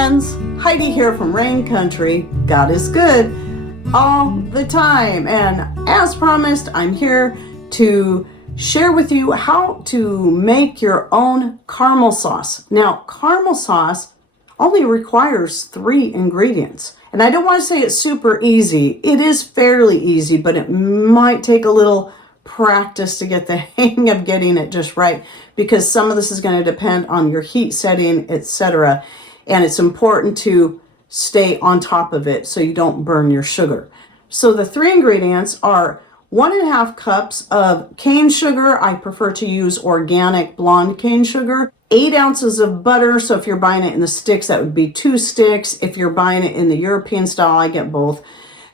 friends, Heidi here from Rain Country. God is good all the time, and as promised, I'm here to share with you how to make your own caramel sauce. Now, caramel sauce only requires 3 ingredients, and I don't want to say it's super easy. It is fairly easy, but it might take a little practice to get the hang of getting it just right, because some of this is going to depend on your heat setting, etc. And it's important to stay on top of it so you don't burn your sugar. So the 3 ingredients are 1.5 cups of cane sugar. I prefer to use organic blonde cane sugar. 8 ounces of butter. So if you're buying it in the sticks, that would be 2 sticks. If you're buying it in the European style, I get both,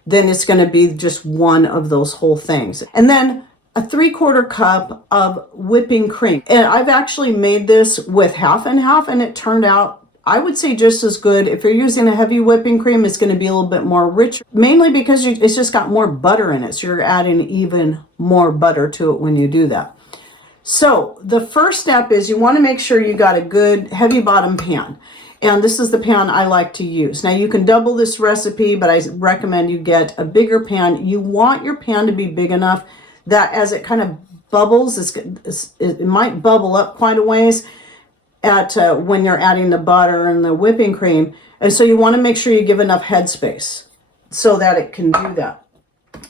then it's going to be just one of those whole things. And then a 3/4 cup of whipping cream. And I've actually made this with half and half, and it turned out, I would say, just as good. If you're using a heavy whipping cream, it's going to be a little bit more rich, mainly because it's just got more butter in it. So you're adding even more butter to it when you do that. So the first step is you want to make sure you got a good heavy bottom pan. And this is the pan I like to use. Now you can double this recipe, but I recommend you get a bigger pan. You want your pan to be big enough that as it kind of bubbles, it might bubble up quite a ways when you're adding the butter and the whipping cream. And so you want to make sure you give enough headspace so that it can do that.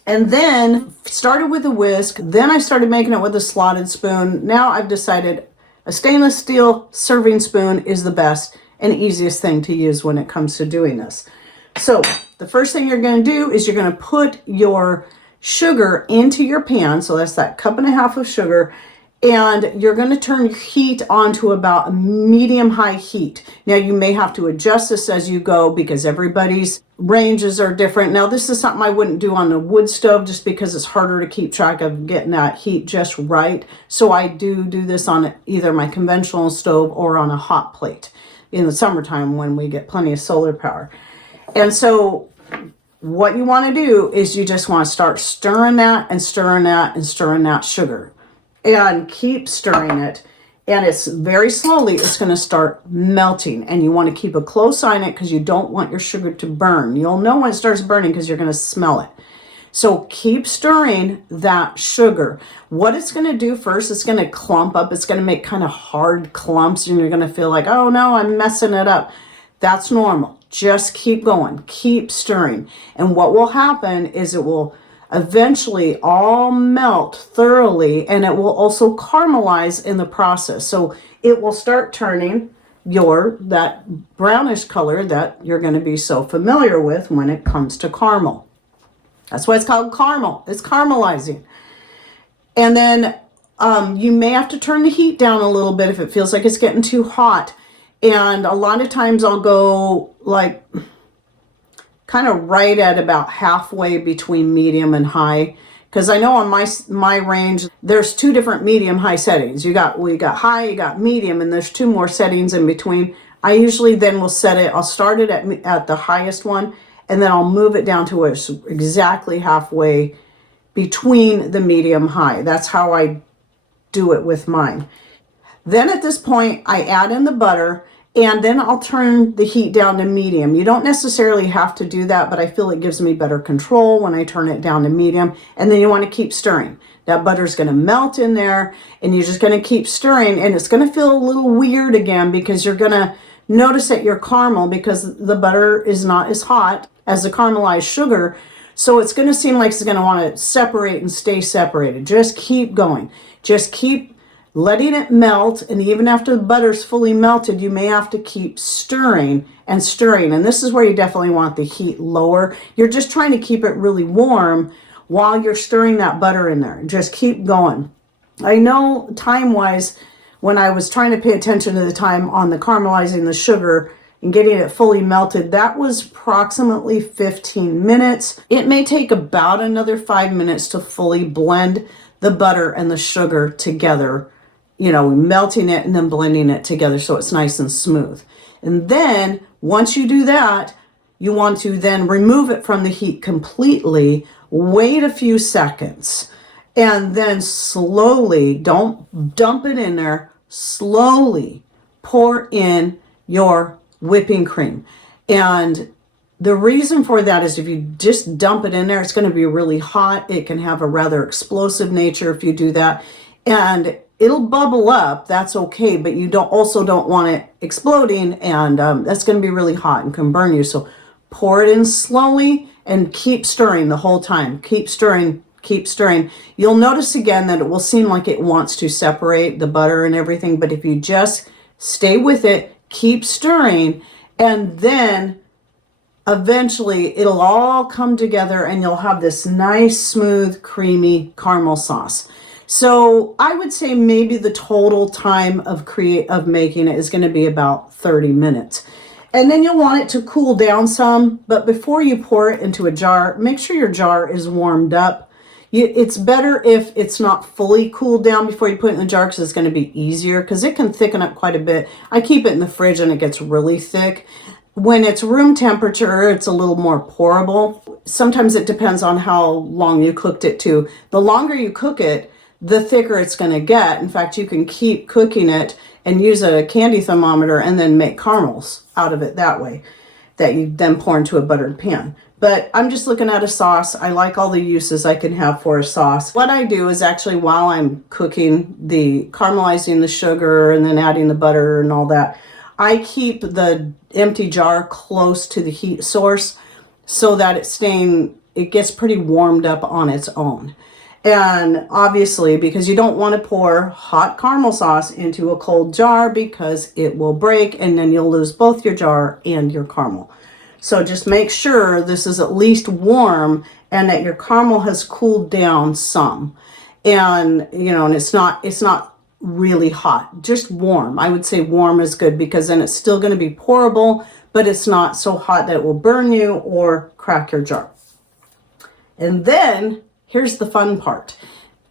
And then started with a whisk. Then I started making it with a slotted spoon. Now I've decided a stainless steel serving spoon is the best and easiest thing to use when it comes to doing this. So the first thing you're going to do is you're going to put your sugar into your pan. So that's that 1.5 cups of sugar. And you're going to turn your heat on to about a medium-high heat. Now, you may have to adjust this as you go because everybody's ranges are different. Now, this is something I wouldn't do on a wood stove just because it's harder to keep track of getting that heat just right. So I do this on either my conventional stove or on a hot plate in the summertime when we get plenty of solar power. And so what you want to do is you just want to start stirring that and stirring that and stirring that sugar. And keep stirring it, and it's very slowly, it's going to start melting, and you want to keep a close eye on it because you don't want your sugar to burn. You'll know when it starts burning because you're going to smell it. So keep stirring that sugar. What it's going to do first, it's going to clump up. It's going to make kind of hard clumps, and you're going to feel like, oh no, I'm messing it up. That's normal. Just keep going. Keep stirring. And what will happen is it will eventually all melt thoroughly, and it will also caramelize in the process. So it will start turning that brownish color that you're going to be so familiar with when it comes to caramel. That's why it's called caramel. It's caramelizing. And then you may have to turn the heat down a little bit if it feels like it's getting too hot. And a lot of times I'll go like kind of right at about halfway between medium and high, because I know on my range there's 2 different medium high settings. We got high, you got medium, and there's 2 more settings in between. I usually then will set it, I'll start it at the highest one, and then I'll move it down to where it's exactly halfway between the medium high. That's how I do it with mine. Then at this point I add in the butter, and then I'll turn the heat down to medium. You don't necessarily have to do that, but I feel it gives me better control when I turn it down to medium. And then you want to keep stirring. That butter's going to melt in there, and you're just going to keep stirring, and it's going to feel a little weird again because you're going to notice that your caramel, because the butter is not as hot as the caramelized sugar, so it's going to seem like it's going to want to separate and stay separated. Just keep going. Just keep letting it melt, and even after the butter's fully melted, you may have to keep stirring and stirring. And this is where you definitely want the heat lower. You're just trying to keep it really warm while you're stirring that butter in there. Just keep going. I know time-wise, when I was trying to pay attention to the time on the caramelizing the sugar and getting it fully melted, that was approximately 15 minutes. It may take about another 5 minutes to fully blend the butter and the sugar together, melting it and then blending it together so it's nice and smooth. And then once you do that, you want to then remove it from the heat completely, wait a few seconds, and then slowly, don't dump it in there, slowly pour in your whipping cream. And the reason for that is if you just dump it in there, it's going to be really hot. It can have a rather explosive nature if you do that. And it'll bubble up. That's okay. But you also don't want it exploding. And that's going to be really hot and can burn you. So pour it in slowly and keep stirring the whole time. Keep stirring. Keep stirring. You'll notice again that it will seem like it wants to separate the butter and everything. But if you just stay with it, keep stirring, and then eventually it'll all come together and you'll have this nice, smooth, creamy caramel sauce. So I would say maybe the total time of making it is going to be about 30 minutes. And then you'll want it to cool down some, but before you pour it into a jar, make sure your jar is warmed up. It's better if it's not fully cooled down before you put it in the jar, because it's going to be easier, because it can thicken up quite a bit. I keep it in the fridge and it gets really thick. When it's room temperature, it's a little more pourable. Sometimes it depends on how long you cooked it too. The longer you cook it, the thicker it's going to get. In fact, you can keep cooking it and use a candy thermometer and then make caramels out of it that way, that you then pour into a buttered pan. But I'm just looking at a sauce. I like all the uses I can have for a sauce. What I do is actually, while I'm cooking caramelizing the sugar and then adding the butter and all that, I keep the empty jar close to the heat source so that it gets pretty warmed up on its own. And obviously, because you don't want to pour hot caramel sauce into a cold jar, because it will break and then you'll lose both your jar and your caramel. So just make sure this is at least warm and that your caramel has cooled down some. And, and it's not really hot, just warm. I would say warm is good, because then it's still going to be pourable, but it's not so hot that it will burn you or crack your jar. And then here's the fun part.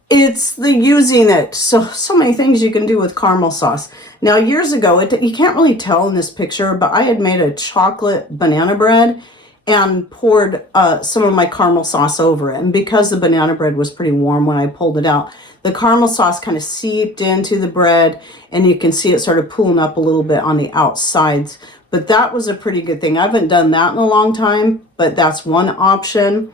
It's the using it. So many things you can do with caramel sauce. Now, years ago, you can't really tell in this picture, but I had made a chocolate banana bread and poured some of my caramel sauce over it. And because the banana bread was pretty warm when I pulled it out, the caramel sauce kind of seeped into the bread, and you can see it sort of pooling up a little bit on the outsides. But that was a pretty good thing. I haven't done that in a long time, but that's one option.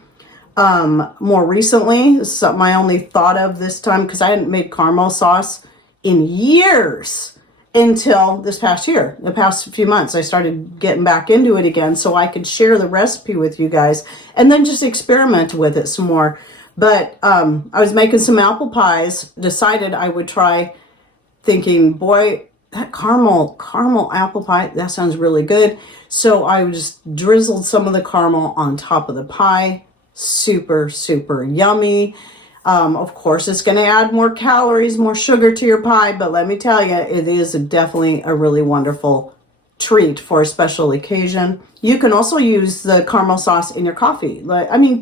More recently, this is something I only thought of this time, because I hadn't made caramel sauce in years until this past year. The past few months, I started getting back into it again so I could share the recipe with you guys and then just experiment with it some more. But I was making some apple pies, decided I would try, thinking, boy, that caramel apple pie, that sounds really good. So I just drizzled some of the caramel on top of the pie. Super, super yummy. Of course, it's going to add more calories, more sugar to your pie, but let me tell you, it is definitely a really wonderful treat for a special occasion. You can also use the caramel sauce in your coffee.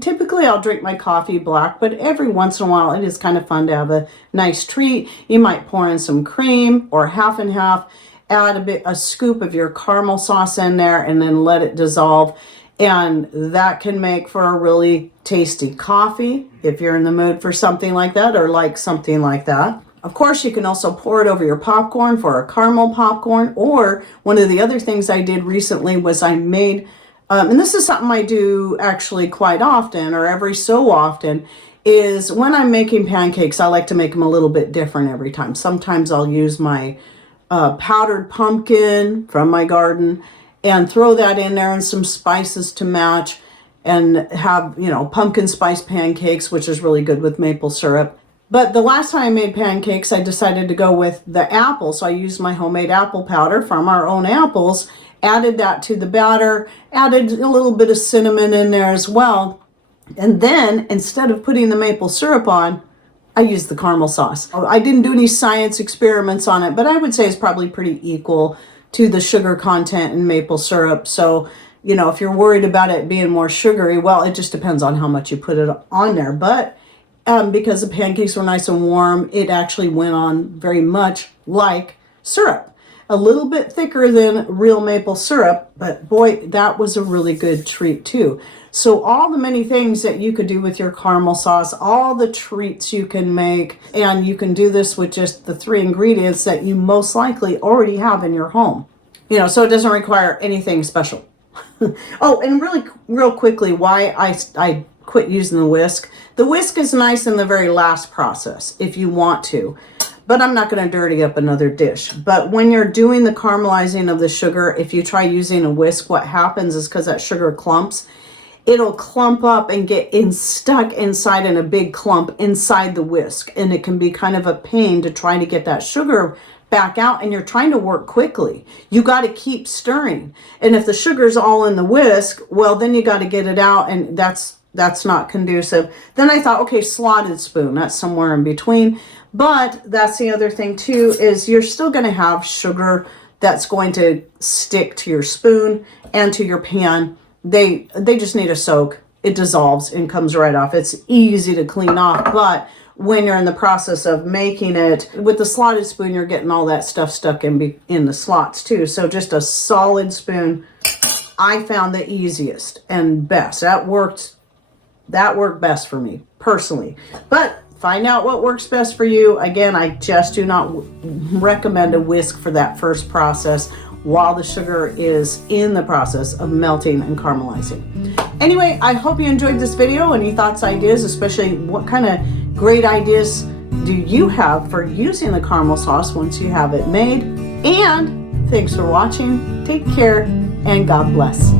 Typically I'll drink my coffee black, but every once in a while it is kind of fun to have a nice treat. You might pour in some cream or half and half, add a scoop of your caramel sauce in there, and then let it dissolve. And that can make for a really tasty coffee if you're in the mood for something like that, or like something like that. Of course, you can also pour it over your popcorn for a caramel popcorn. Or one of the other things I did recently was I made, and this is something I do actually quite often, or every so often, is when I'm making pancakes, I like to make them a little bit different every time. Sometimes I'll use my powdered pumpkin from my garden and throw that in there and some spices to match, and have, pumpkin spice pancakes, which is really good with maple syrup. But the last time I made pancakes, I decided to go with the apple. So I used my homemade apple powder from our own apples, added that to the batter, added a little bit of cinnamon in there as well. And then instead of putting the maple syrup on, I used the caramel sauce. I didn't do any science experiments on it, but I would say it's probably pretty equal to the sugar content in maple syrup. So, if you're worried about it being more sugary, well, it just depends on how much you put it on there. But because the pancakes were nice and warm, it actually went on very much like syrup. A little bit thicker than real maple syrup, but boy, that was a really good treat too. So all the many things that you could do with your caramel sauce, all the treats you can make, and you can do this with just the 3 ingredients that you most likely already have in your home. so it doesn't require anything special. Oh, and real quickly, why I quit using the whisk. The whisk is nice in the very last process if you want to, but I'm not going to dirty up another dish. But when you're doing the caramelizing of the sugar, if you try using a whisk, what happens is because that sugar clumps, it'll clump up and get stuck inside in a big clump inside the whisk. And it can be kind of a pain to try to get that sugar back out, and you're trying to work quickly. You got to keep stirring. And if the sugar's all in the whisk, well, then you got to get it out, and that's not conducive. Then I thought, okay, slotted spoon, that's somewhere in between. But that's the other thing too, is you're still going to have sugar that's going to stick to your spoon and to your pan. They just need a soak. It dissolves and comes right off. It's easy to clean off, but when you're in the process of making it with the slotted spoon, you're getting all that stuff stuck in the slots too. So just a solid spoon, I found the easiest and best. That worked best for me personally. But find out what works best for you. Again, I just do not recommend a whisk for that first process while the sugar is in the process of melting and caramelizing. Anyway, I hope you enjoyed this video. Any thoughts, ideas, especially what kind of great ideas do you have for using the caramel sauce once you have it made? And thanks for watching. Take care and God bless.